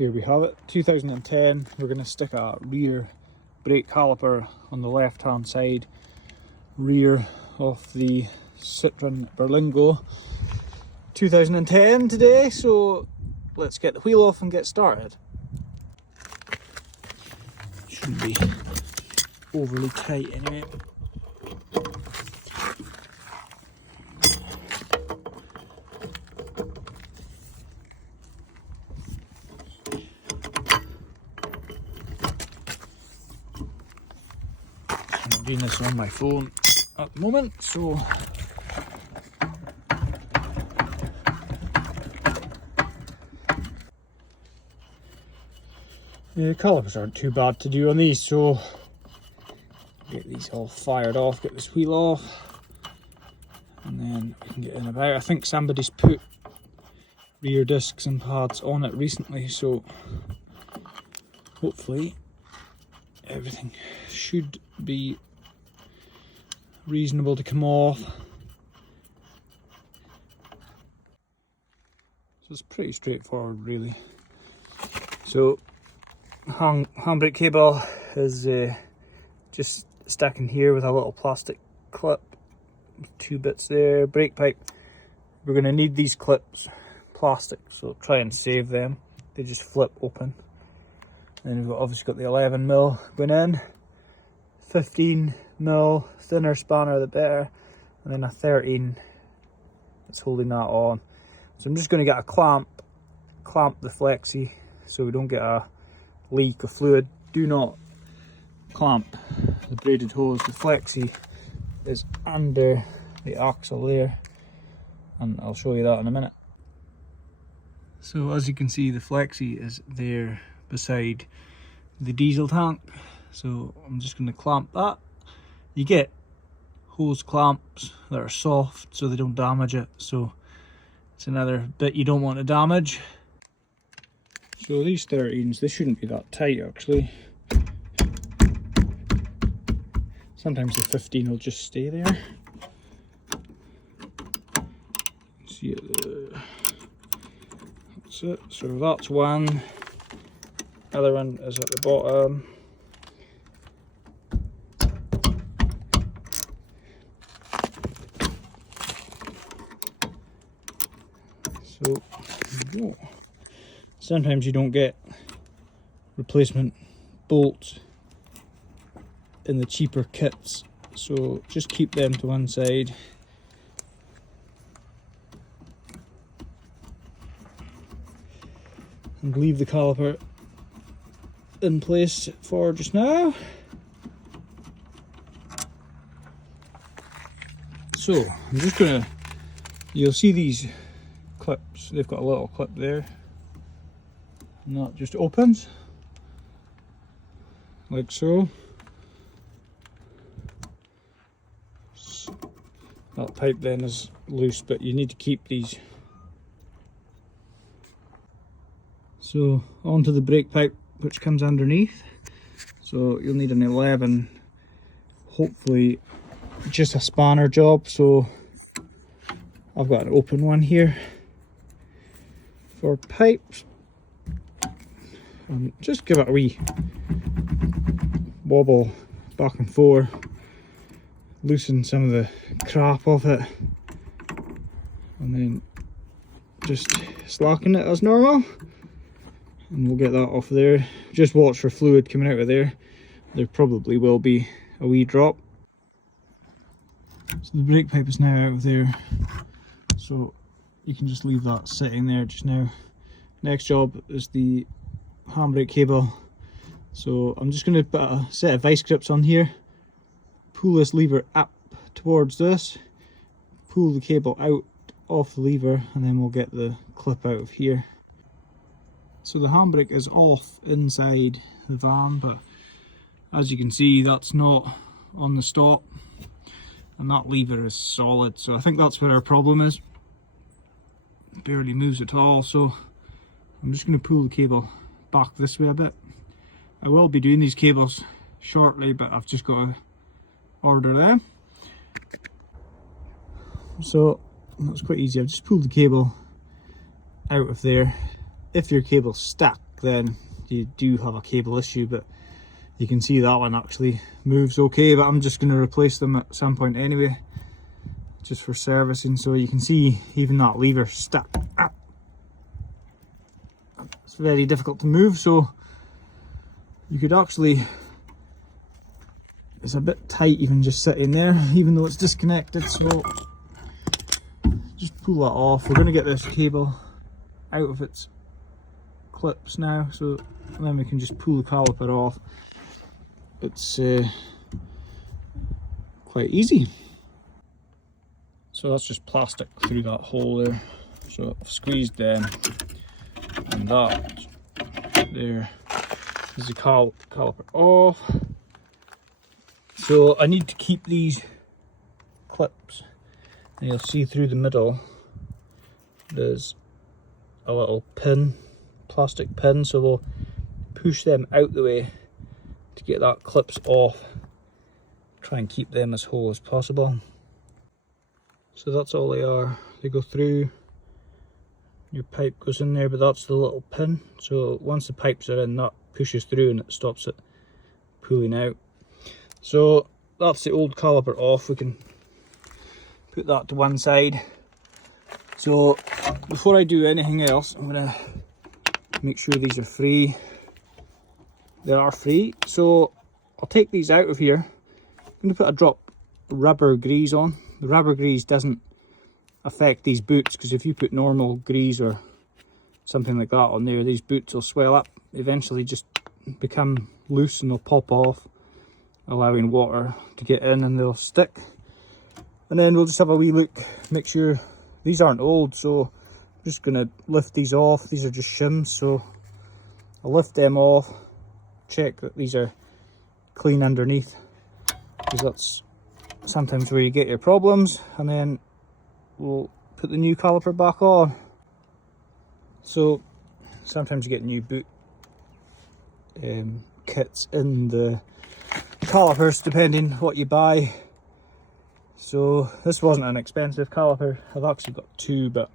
Here we have it, 2010. We're going to stick a rear brake caliper on the left hand side rear of the Citroen Berlingo 2010 today, so let's get the wheel off and get started. Shouldn't be overly tight anyway. I'm doing this on my phone at the moment, so the calipers aren't too bad to do on these, so get these all fired off, get this wheel off, and then we can get in about. I think somebody's put rear discs and pads on it recently, so hopefully everything should be reasonable to come off. So it's pretty straightforward really. So handbrake cable is just stuck in here with a little plastic clip, 2 bits there. Brake pipe, we're going to need these clips, plastic, so try and save them, they just flip open. And then we've obviously got the 11mm going in, 15mm, thinner spanner the better, and then a 13 that's holding that on. So I'm just going to get a clamp the flexi so we don't get a leak of fluid. Do not clamp the braided hose. The flexi is under the axle there, and I'll show you that in a minute. So as you can see, the flexi is there beside the diesel tank, so I'm just going to clamp that. You get hose clamps that are soft so they don't damage it, so it's another bit you don't want to damage. So these 13s, they shouldn't be that tight actually. Sometimes the 15 will just stay there. See it there. That's it. So that's one. Other one is at the bottom. So there we go. Sometimes you don't get replacement bolts in the cheaper kits, so just keep them to one side. And leave the caliper in place for just now. So I'm just gonna, you'll see these clips, they've got a little clip there, and that just opens like so. That pipe then is loose, but you need to keep these. So onto the brake pipe, which comes underneath. So you'll need an 11, hopefully just a spanner job, so I've got an open one here for pipes. And just give it a wee wobble back and forth, loosen some of the crap off it, and then just slacken it as normal, and we'll get that off there. Just watch for fluid coming out of there. There probably will be a wee drop. So the brake pipe is now out of there, so you can just leave that sitting there just now. Next job is the handbrake cable. So I'm just going to put a set of vice grips on here, pull this lever up towards this, pull the cable out off the lever, and then we'll get the clip out of here. So the handbrake is off inside the van, but as you can see, that's not on the stop, and that lever is solid, so I think that's where our problem is. It barely moves at all, so I'm just going to pull the cable back this way a bit. I will be doing these cables shortly, but I've just got to order them. So that's quite easy. I've just pulled the cable out of there. If your cable's stuck, then you do have a cable issue, but you can see that one actually moves okay. But I'm just going to replace them at some point anyway, just for servicing. So you can see even that lever stuck. It's very difficult to move, so you could actually, it's a bit tight even just sitting there, even though it's disconnected. So just pull that off. We're going to get this cable out of its clips now, so then we can just pull the caliper off. It's quite easy. So that's just plastic through that hole there. So I've squeezed them, and that there is the caliper off. So I need to keep these clips, and you'll see through the middle there's a little pin, plastic pin, so we'll push them out the way to get that clips off. Try and keep them as whole as possible. So that's all they are. They go through, your pipe goes in there, but that's the little pin. So once the pipes are in, that pushes through and it stops it pulling out. So that's the old caliper off. We can put that to one side. So before I do anything else, I'm going to make sure these are free. They are free. So I'll take these out of here. I'm going to put a drop of rubber grease on. The rubber grease doesn't affect these boots, because if you put normal grease or something like that on there, these boots will swell up, eventually just become loose and they'll pop off, allowing water to get in and they'll stick. And then we'll just have a wee look, make sure these aren't old, so I'm just going to lift these off. These are just shims, so I'll lift them off, check that these are clean underneath, because that's sometimes where you get your problems. And then we'll put the new caliper back on. So sometimes you get new boot kits in the calipers depending what you buy. So this wasn't an expensive caliper. I've actually got two, but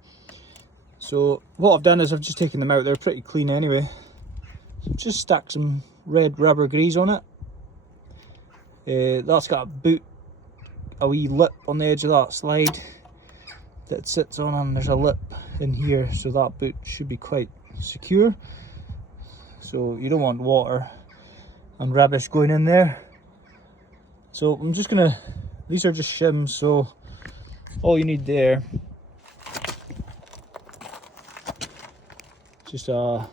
so what I've done is I've just taken them out. They're pretty clean anyway. So just stuck some red rubber grease on it. That's got a wee lip on the edge of that slide that it sits on, and there's a lip in here, so that boot should be quite secure. So you don't want water and rubbish going in there. So I'm just gonna, these are just shims, so all you need there, just a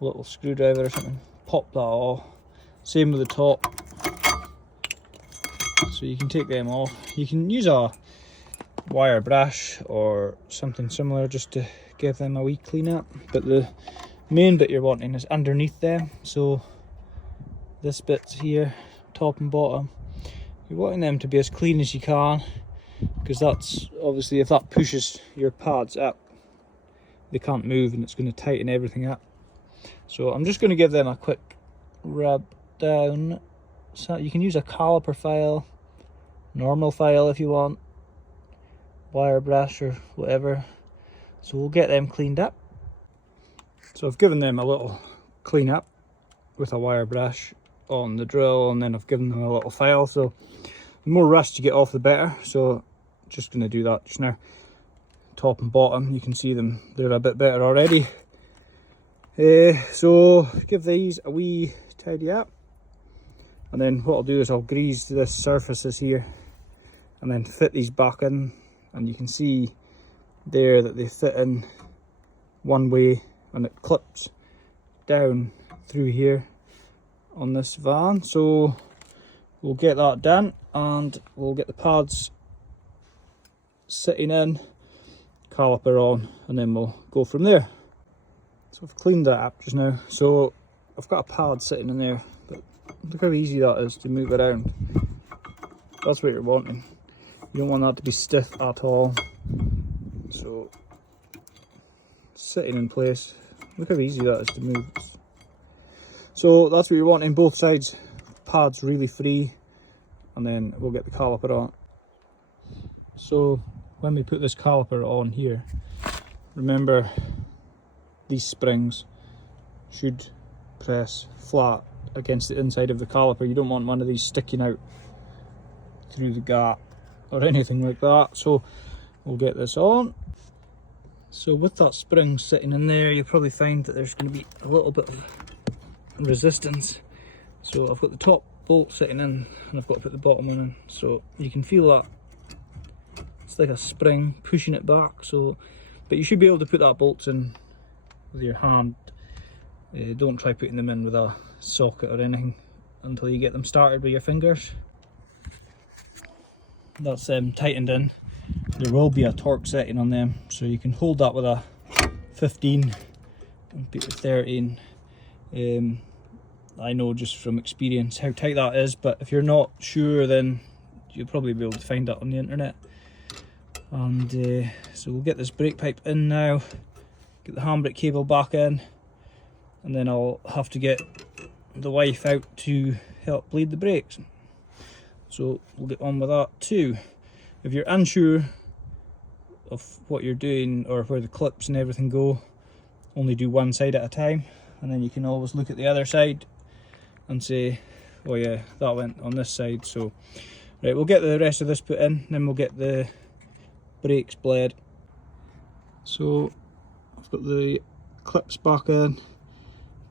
little screwdriver or something, pop that off. Same with the top. So you can take them off. You can use a wire brush or something similar just to give them a wee clean up. But the main bit you're wanting is underneath them. So this bit here, top and bottom, you're wanting them to be as clean as you can, because that's obviously, if that pushes your pads up, they can't move and it's going to tighten everything up. So I'm just going to give them a quick rub down. So you can use a caliper file, normal file if you want, wire brush or whatever. So we'll get them cleaned up. So I've given them a little clean up with a wire brush on the drill, and then I've given them a little file. So the more rust you get off the better. So just going to do that just now. Top and bottom, you can see them, they're a bit better already. So give these a wee tidy up, and then what I'll do is I'll grease this surfaces here and then fit these back in, and you can see there that they fit in one way and it clips down through here on this van. So we'll get that done and we'll get the pads sitting in, caliper on, and then we'll go from there. So I've cleaned that up just now. So I've got a pad sitting in there, but look how easy that is to move around. That's what you're wanting. You don't want that to be stiff at all. So sitting in place, look how easy that is to move. So that's what you're wanting, both sides. Pads really free, and then we'll get the caliper on. So when we put this caliper on here, remember these springs, should press flat against the inside of the caliper. You don't want one of these sticking out through the gap or anything like that. So we'll get this on. So with that spring sitting in there, you'll probably find that there's going to be a little bit of resistance. So I've got the top bolt sitting in and I've got to put the bottom one in. So you can feel that it's like a spring pushing it back. So, but you should be able to put that bolt in with your hand. Don't try putting them in with a socket or anything until you get them started with your fingers. That's tightened in. There will be a torque setting on them, so you can hold that with a 15 and put the 13. I know just from experience how tight that is, but if you're not sure, then you'll probably be able to find that on the internet. And so we'll get this brake pipe in now, get the handbrake cable back in, and then I'll have to get the wife out to help bleed the brakes. So we'll get on with that too. If you're unsure of what you're doing or where the clips and everything go, only do one side at a time, and then you can always look at the other side and say, oh yeah, that went on this side. So right, we'll get the rest of this put in, then we'll get the brakes bled. So I've got the clips back in,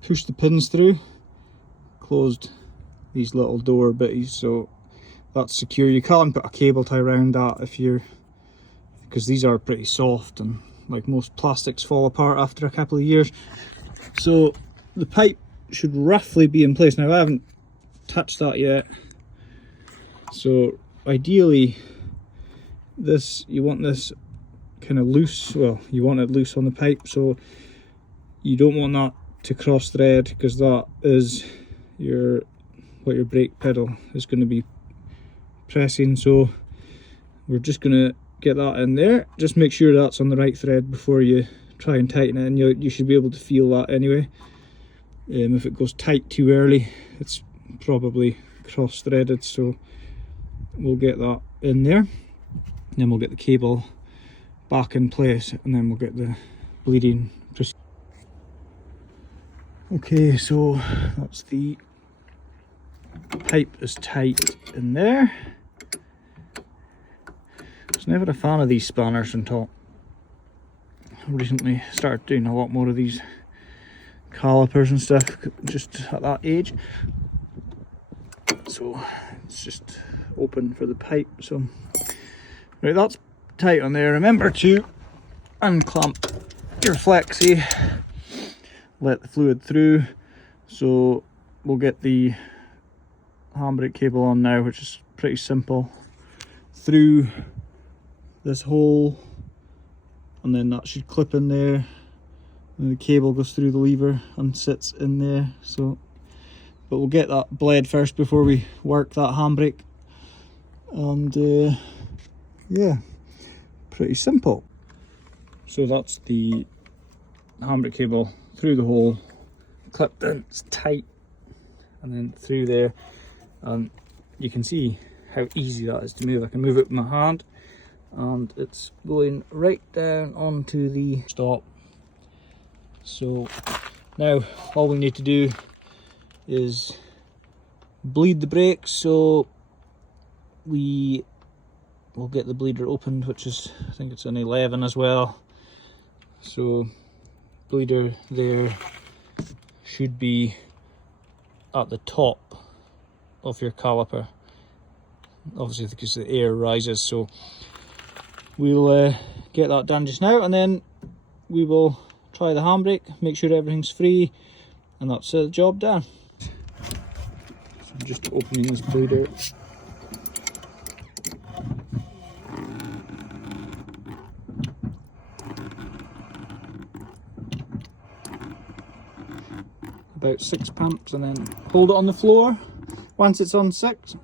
pushed the pins through, closed these little door bitties, so that's secure. You can't put a cable tie around that if you're, because these are pretty soft and like most plastics fall apart after a couple of years. So the pipe should roughly be in place. Now I haven't touched that yet, so ideally this, you want this kind of loose, well, you want it loose on the pipe, so you don't want that to cross thread, because that is what your brake pedal is going to be pressing. So we're just going to get that in there. Just make sure that's on the right thread before you try and tighten it, and you should be able to feel that anyway. If it goes tight too early, it's probably cross threaded, so we'll get that in there. Then we'll get the cable back in place, and then we'll get the bleeding. Okay, so that's the pipe is tight in there. I was never a fan of these spanners until I recently started doing a lot more of these calipers and stuff, just at that age. So it's just open for the pipe. So right, that's tight on there. Remember to unclamp your flexi, let the fluid through. So we'll get the handbrake cable on now, which is pretty simple, through this hole, and then that should clip in there, and the cable goes through the lever and sits in there. So, but we'll get that bled first before we work that handbrake, and yeah, pretty simple. So that's the handbrake cable through the hole, clipped in, it's tight, and then through there, and you can see how easy that is to move. I can move it with my hand, and it's going right down onto the stop. So now all we need to do is bleed the brakes. So we will get the bleeder opened, which is, I think it's an 11 as well. So bleeder there should be at the top of your caliper, obviously because the air rises. So we'll get that done just now, and then we will try the handbrake, make sure everything's free, and that's the job done. So I'm just opening this bleeder. About 6 pumps, and then hold it on the floor. Once it's on 6,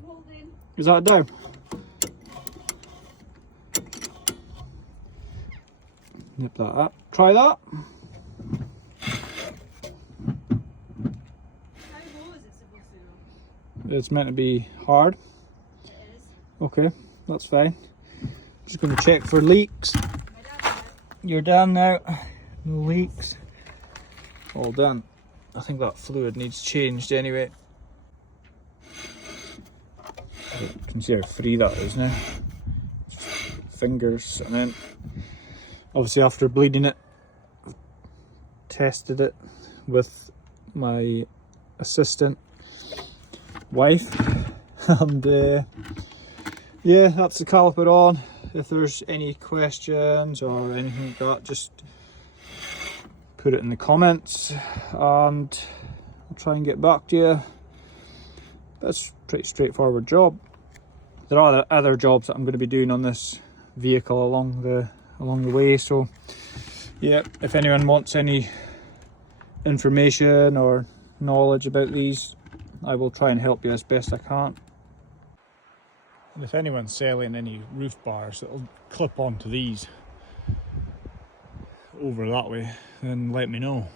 is that down? Nip that up. Try that. How low is it supposed to go? It's meant to be hard. It is. Okay, that's fine. Just going to check for leaks. You're done now. No leaks. All done. I think that fluid needs changed anyway. You can see how free that is now. Just fingers, and then obviously after bleeding it, I've tested it with my assistant wife, and yeah, that's the caliper on. If there's any questions or anything like that, just put it in the comments and I'll try and get back to you. That's a pretty straightforward job. There are other jobs that I'm going to be doing on this vehicle along the way, so yeah, if anyone wants any information or knowledge about these, I will try and help you as best I can. And if anyone's selling any roof bars that'll clip onto these over that way, then let me know.